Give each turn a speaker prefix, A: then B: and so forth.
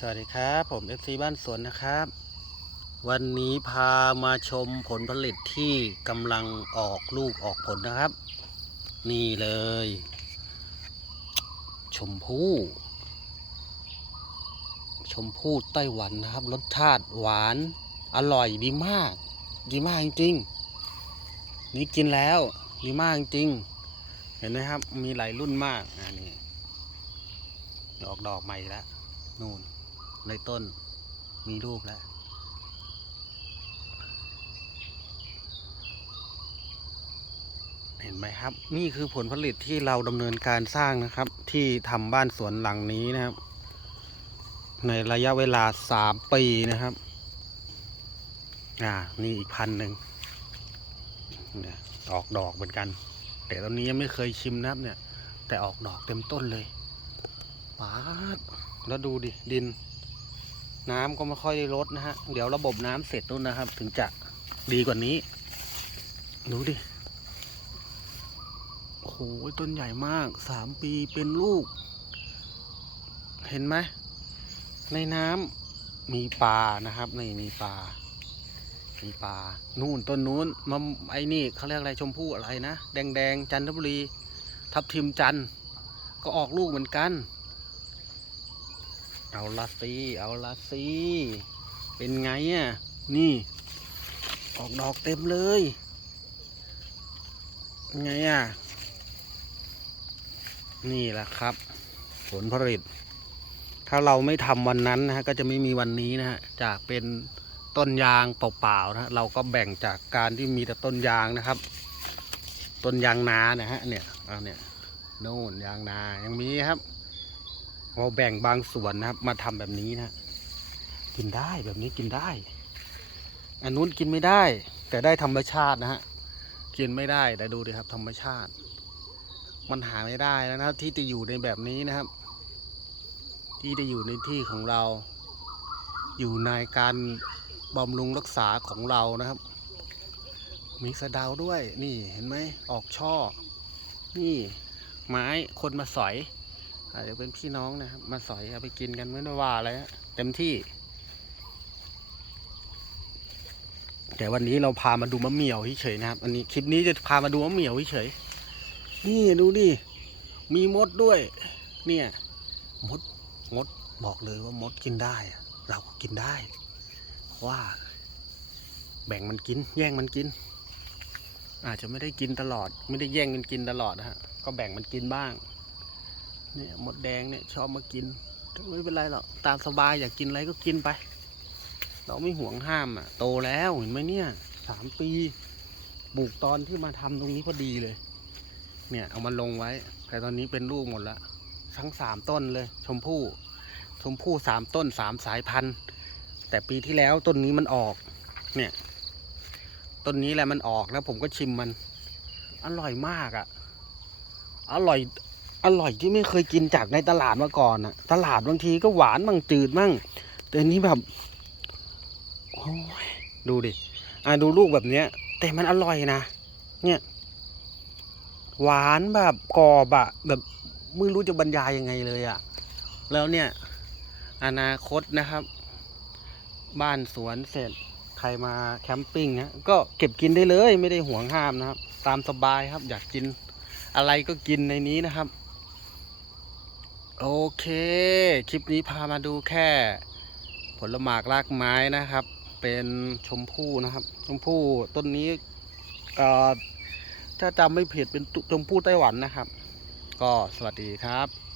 A: สวัสดีครับผม FC บ้านสวนนะครับ วันนี้พามาชมผลผลิตที่กำลังออกลูกออกผลนะครับ นี่เลย ชมพู่ชมพู่ไต้หวันนะครับ รสชาติหวานอร่อยดีมาก ดีมากจริงๆนี่กินแล้วดีมากจริงเห็นไหมครับ มีหลายรุ่นมากอันนี้ออกดอกใหม่แล้วนู่น ในต้นมีลูกแล้ว เห็นไหมครับ นี่คือผลผลิตที่เราดำเนินการสร้างนะครับ ที่ทำบ้านสวนหลังนี้นะครับ ในระยะเวลาสามปีนะครับ อ่า นี่อีกพันหนึ่งเนี่ยออกดอกเหมือนกัน แต่ตอนนี้ยังไม่เคยชิมนะครับเนี่ย แต่ออกดอกเต็มต้นเลยป๊าดแล้วดูดิ ดิน น้ำก็ไม่ค่อยได้ลดนะฮะ เดี๋ยวระบบน้ำเสร็จนู่นนะครับ ถึงจะดีกว่านี้ ดูดิ โอ้โห ต้นใหญ่มาก สามปีเป็นลูก เห็นไหม ในน้ำมีปลานะครับนี่มีปลา มีปลา นู่นต้นนู้นมาไอ้นี่เขาเรียกอะไรชมพู่อะไรนะ แดงแดงจันทบุรี ทับทิมจันก็ออกลูกเหมือนกัน เอาละสิเอาละสิเป็นไงอะ นี่ ออกดอกเต็มเลยไงอะ นี่แหละครับ ผลผลิต ถ้าเราไม่ทำวันนั้นนะฮะก็จะไม่มีวันนี้นะฮะ จากเป็นต้นยางเปล่าๆนะฮะเราก็แบ่งจากการที่มีแต่ต้นยางนะครับ ต้นยางนานะฮะเนี่ยเอาเนี่ยโน่นยางนายังมีครับ เราแบ่งบางส่วนนะครับ มาทำแบบนี้นะกินได้แบบนี้กินได้ อันนู้นกินไม่ได้ แต่ได้ธรรมชาตินะฮะกินไม่ได้แต่ดูดิครับ ธรรมชาติ มันหาไม่ได้แล้วนะที่จะอยู่ในแบบนี้นะครับ ที่จะอยู่ในที่ของเรา อยู่ในการบำรุงรักษาของเรานะครับ มีสะดาวด้วยนี่เห็นไหมออกช่อ นี่ ไม้คนมาสอย อาจจะเป็นพี่น้องนะครับ มาสอยเอาไปกินกันไม่ได้ว่าอะไรเต็มที่ แต่วันนี้เราพามาดูมะเหมี่ยวเฉยนะครับ อันนี้คลิปนี้จะพามาดูมะเหมี่ยวเฉยนี่ดูดิมีมดด้วย เนี่ย มดมดบอกเลยว่ามดกินได้ เราก็กินได้ว่า แบ่งมันกิน แย่งมันกิน อาจจะไม่ได้กินตลอด ไม่ได้แย่งกันกินตลอดนะฮะก็แบ่งมันกินบ้าง เนี่ยหมดแดงเนี่ยชอบมากินไม่เป็นไรหรอกตามสบายอยากกินอะไรก็กินไป เราไม่ห่วงห้ามอะ โตแล้วเห็นไหมเนี่ยสามปีปลูกตอนที่มาทำตรงนี้พอดีเลย เนี่ยเอามาลงไว้ แต่ตอนนี้เป็นลูกหมดล้วทั้งสามต้นเลย ชมพู่ชมพู่สามต้นสามสายพันธุ์ แต่ปีที่แล้วต้นนี้มันออก เนี่ยต้นนี้แหละมันออกแล้วผมก็ชิมมัน อร่อยมากอะ อร่อย อร่อยที่ไม่เคยกินจากในตลาดมาก่อนอะตลาดบางทีก็หวานบ้างจืดบ้างแต่นนี้แบบโอ้ยดูดิอะดูลูกแบบเนี้ย แต่มันอร่อยนะเนี่ยหวานแบบกรอบอะแบบไม่รู้จะบรรยายยังไงเลยอะแล้วเนี่ย อนาคตนะครับ บ้านสวนเสร็จใครมาแคมปิ้งนะก็เก็บกินได้เลยไม่ได้ห่วงห้ามนะครับ ตามสบายครับ อยากกินอะไรก็กินในนี้นะครับ โอเค คลิปนี้พามาดูแค่ ผลหมากรากไม้นะครับ เป็นชมพู่นะครับ ชมพู่ต้นนี้ถ้าจำไม่ผิดเป็นชมพู่ไต้หวันนะครับ ก็สวัสดีครับ